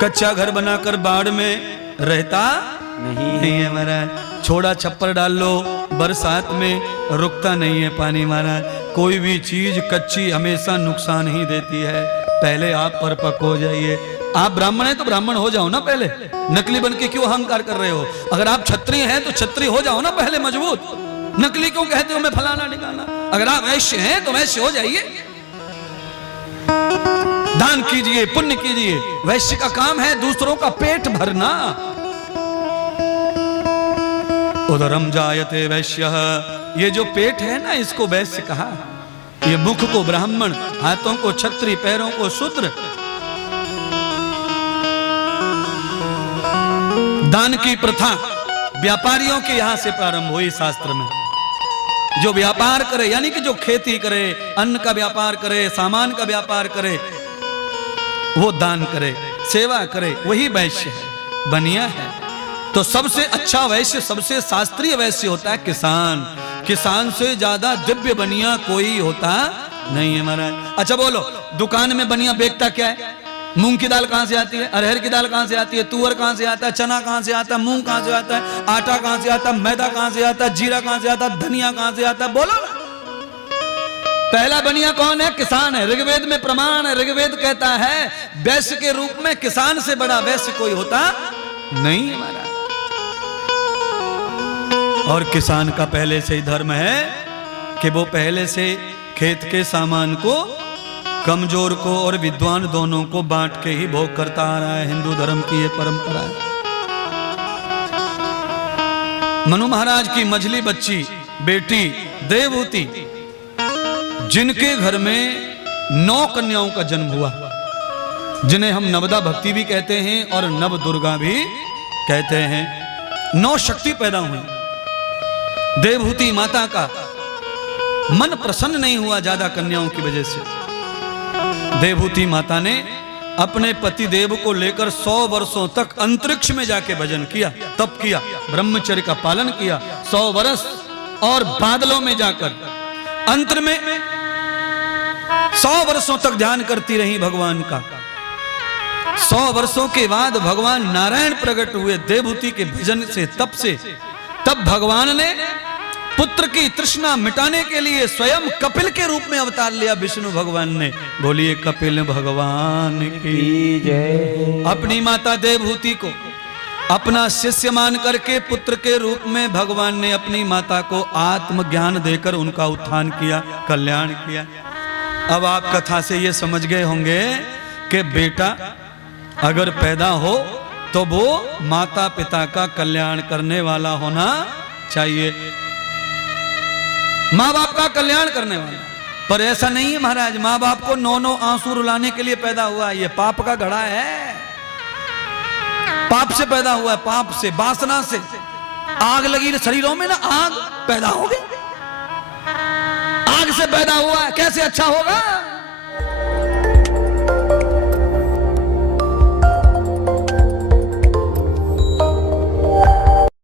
कच्चा घर बनाकर बाढ़ में रहता नहीं है महाराज। छोड़ा छप्पर डाल लो बरसात में, रुकता नहीं है पानी महाराज। कोई भी चीज कच्ची हमेशा नुकसान ही देती है। पहले आप परिपक्व हो जाइए। आप ब्राह्मण हैं तो ब्राह्मण हो जाओ ना पहले, नकली बन के क्यों अहंकार कर रहे हो? अगर आप क्षत्रिय हैं तो क्षत्रिय हो जाओ ना पहले मजबूत। नकली क्यों कहते हो मैं फलाना निकालना? अगर आप वैश्य हैं तो वैश्य हो जाइए, दान कीजिए, पुण्य कीजिए। वैश्य का काम है दूसरों का पेट भरना। उदरम जायते वैश्य, ये जो पेट है ना इसको वैश्य कहा। ये मुख को ब्राह्मण, हाथों को क्षत्रिय, पैरों को शूद्र। दान की प्रथा व्यापारियों के यहां से प्रारंभ हुई शास्त्र में। जो व्यापार करे यानी कि जो खेती करे, अन्न का व्यापार करे, सामान का व्यापार करे, वो दान करे, सेवा करे, वही वैश्य है, बनिया है। तो सबसे अच्छा वैश्य, सबसे शास्त्रीय वैश्य होता है किसान। किसान से ज्यादा दिव्य बनिया कोई होता नहीं है महाराज। अच्छा बोलो, दुकान में बनिया बेचता क्या है? मूंग की दाल कहां से आती है? अरहर की दाल कहां से आती है? तुअर कहां से आता है? चना कहां से आता है? मूंग कहां से आता है? आटा कहां से आता है? मैदा कहां से आता है? जीरा कहां से आता है? धनिया कहां से आता है? बोलो ना। पहला बनिया कौन है? किसान है। ऋग्वेद में प्रमाण है, ऋग्वेद कहता है वैश्य के रूप में किसान से बड़ा वैश्य कोई होता नहीं है महाराज। और किसान का पहले से ही धर्म है कि वो पहले से खेत के सामान को कमजोर को और विद्वान दोनों को बांट के ही भोग करता आ रहा है। हिंदू धर्म की ये परंपरा है। मनु महाराज की मझली बच्ची बेटी देवहूति, जिनके घर में 9 कन्याओं का जन्म हुआ, जिन्हें हम नवदा भक्ति भी कहते हैं और नव दुर्गा भी कहते हैं। 9 शक्ति पैदा हुई। देवहूति माता का मन प्रसन्न नहीं हुआ ज्यादा कन्याओं की वजह से। देवहूति माता ने अपने पति देव को लेकर 100 वर्षों तक अंतरिक्ष में जाके भजन किया, तप किया, ब्रह्मचर्य का पालन किया 100 वर्ष, और बादलों में जाकर अंत में 100 वर्षों तक ध्यान करती रही भगवान का। 100 वर्षों के बाद भगवान नारायण प्रकट हुए देवहूति के भजन से, तप से। तब भगवान ने पुत्र की तृष्णा मिटाने के लिए स्वयं कपिल के रूप में अवतार लिया विष्णु भगवान ने। बोलिए कपिल भगवान की जय। अपनी माता देवहूति को अपना शिष्य मान करके पुत्र के रूप में भगवान ने अपनी माता को आत्मज्ञान देकर उनका उत्थान किया, कल्याण किया। अब आप कथा से ये समझ गए होंगे कि बेटा अगर पैदा हो तो वो माता पिता का कल्याण करने वाला होना चाहिए, माँ बाप का कल्याण करने वाला। पर ऐसा नहीं है महाराज, माँ बाप को 9 आंसू रुलाने के लिए पैदा हुआ। ये पाप का घड़ा है, पाप से पैदा हुआ है, पाप से, वासना से। आग लगी शरीरों में ना, आग पैदा हो गई, आग से पैदा हुआ है, कैसे अच्छा होगा?